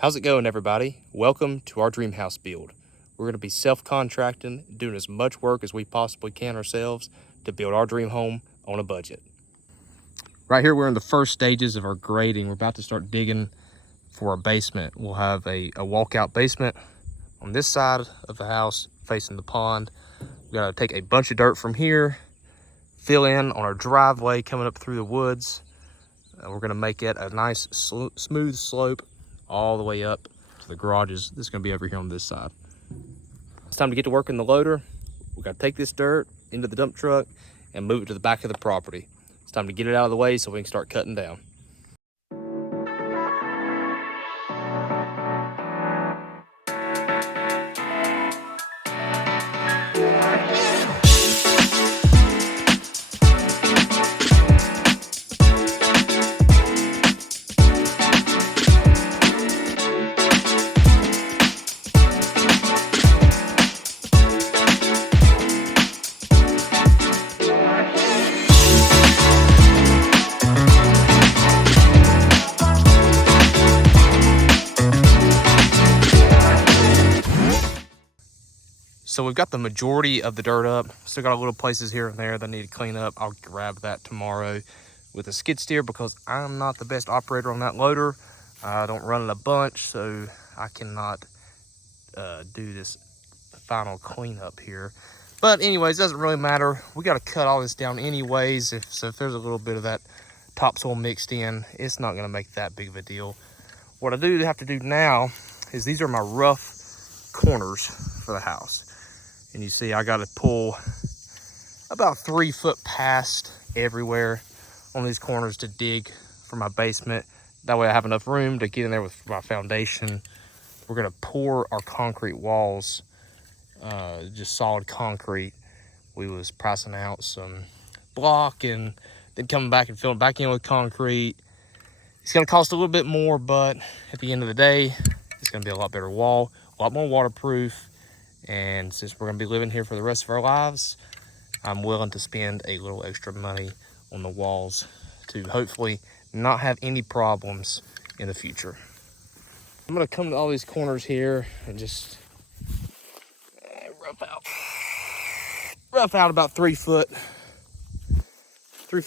How's it going, everybody? Welcome to our dream house build. We're going to be self-contracting, doing as much work as we possibly can ourselves to build our dream home on a budget. Right here, we're in the first stages of our grading. We're about to start digging for our basement. We'll have a walkout basement on this side of the house facing the pond. We got to take a bunch of dirt from here, fill in on our driveway coming up through the woods. We're going to make it a nice smooth slope all the way up to the garages. This is going to be over here on this side. It's time to get to work in the loader. We got to take this dirt into the dump truck and move it to the back of the property. It's time to get it out of the way so we can start cutting down. So we've got the majority of the dirt up. Still got little places here and there that need to clean up. I'll grab that tomorrow with a skid steer because I'm not the best operator on that loader. I don't run it a bunch, so I cannot do this final cleanup here. But anyways, it doesn't really matter. We got to cut all this down anyways. So if there's a little bit of that topsoil mixed in, it's not going to make that big of a deal. What I do have to do now is these are my rough corners for the house. And you see I got to pull about 3 foot past everywhere on these corners to dig for my basement. That way I have enough room to get in there with my foundation. We're going to pour our concrete walls, just solid concrete. We was pricing out some block and then coming back and filling back in with concrete. It's going to cost a little bit more, but at the end of the day, it's going to be a lot better wall, a lot more waterproof. And since we're going to be living here for the rest of our lives, I'm willing to spend a little extra money on the walls to hopefully not have any problems in the future. I'm going to come to all these corners here and just rough out about 3 foot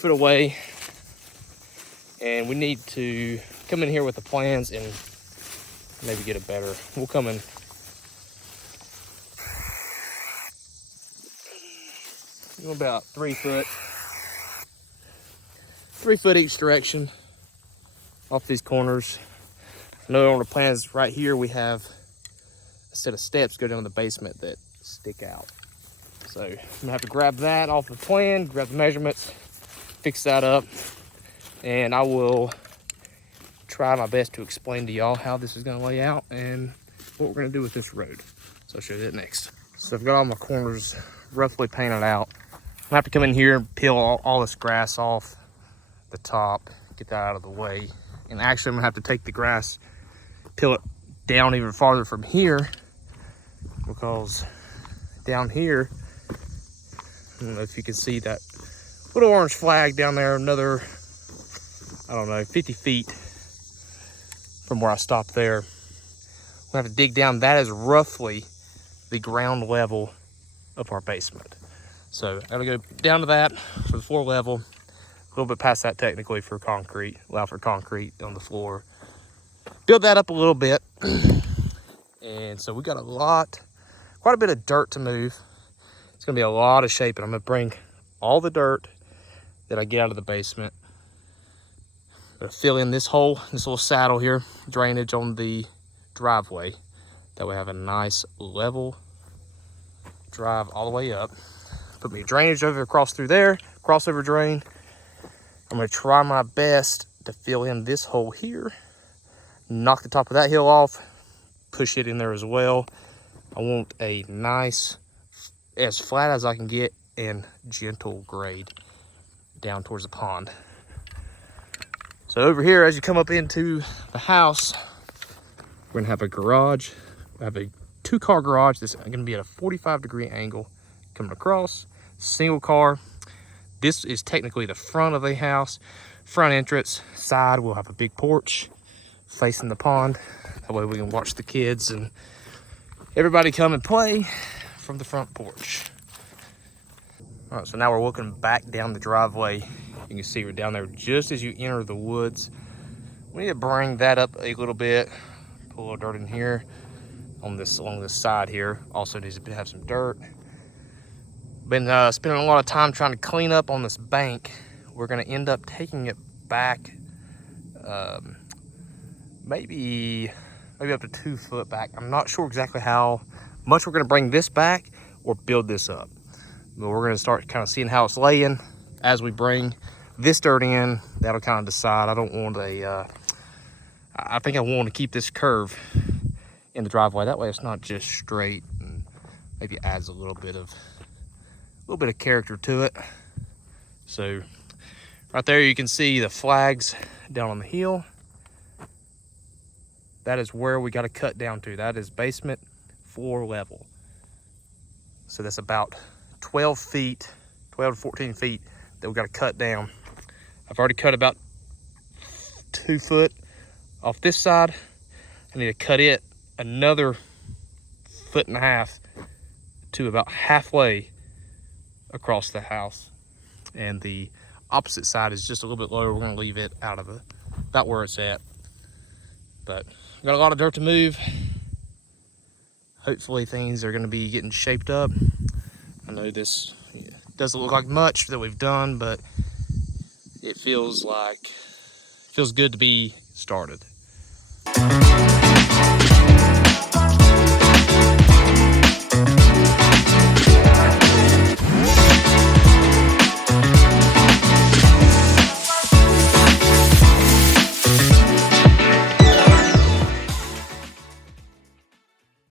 away. And we need to come in here with the plans and maybe get it better. We'll come in about 3 foot each direction off these corners. I know on the plans right here we have a set of steps go down to the basement that stick out. So I'm gonna have to grab that off the plan, grab the measurements, fix that up, and I will try my best to explain to y'all how this is gonna lay out and what we're gonna do with this road. So I'll show you that next. So I've got all my corners roughly painted out. I have to come in here and peel all this grass off the top, get that out of the way. And actually I'm gonna have to take the grass, peel it down even farther from here, because down here, I don't know if you can see that little orange flag down there, another, I don't know, 50 feet from where I stopped there. We'll have to dig down. That is roughly the ground level of our basement. So I'm gonna go down to that for the floor level, a little bit past that technically for concrete, allow for concrete on the floor. Build that up a little bit. And so we got quite a bit of dirt to move. It's gonna be a lot of shaping. I'm gonna bring all the dirt that I get out of the basement. I'm gonna fill in this hole, this little saddle here, drainage on the driveway. That way I have a nice level drive all the way up. Put me drainage over across through there, crossover drain. I'm gonna try my best to fill in this hole here, knock the top of that hill off, push it in there as well. I want a nice, as flat as I can get, and gentle grade down towards the pond. So over here, as you come up into the house, we're gonna have a garage. We have a 2-car garage that's gonna be at a 45-degree angle coming across. Single car. This is technically the front of the house. Front entrance, side, we'll have a big porch facing the pond. That way we can watch the kids and everybody come and play from the front porch. All right, so now we're walking back down the driveway. You can see we're down there just as you enter the woods. We need to bring that up a little bit. Put a little dirt in here on this along this side here. Also needs to have some dirt. Been spending a lot of time trying to clean up on this bank. We're gonna end up taking it back, maybe up to 2 foot back. I'm not sure exactly how much we're gonna bring this back or build this up. But we're gonna start kind of seeing how it's laying as we bring this dirt in. That'll kind of decide. I don't want I think I want to keep this curve in the driveway. That way it's not just straight, and maybe adds a little bit of character to it. So right there you can see the flags down on the hill. That is where we got to cut down to. That is basement floor level. So that's about 12 to 14 feet that we got to cut down. I've already cut about 2 foot off this side. I need to cut it another 1.5 feet to about halfway across the house. And the opposite side is just a little bit lower. We're gonna leave it out of about where it's at. But we've got a lot of dirt to move. Hopefully things are gonna be getting shaped up. I know this doesn't look like much that we've done, but it feels good to be started.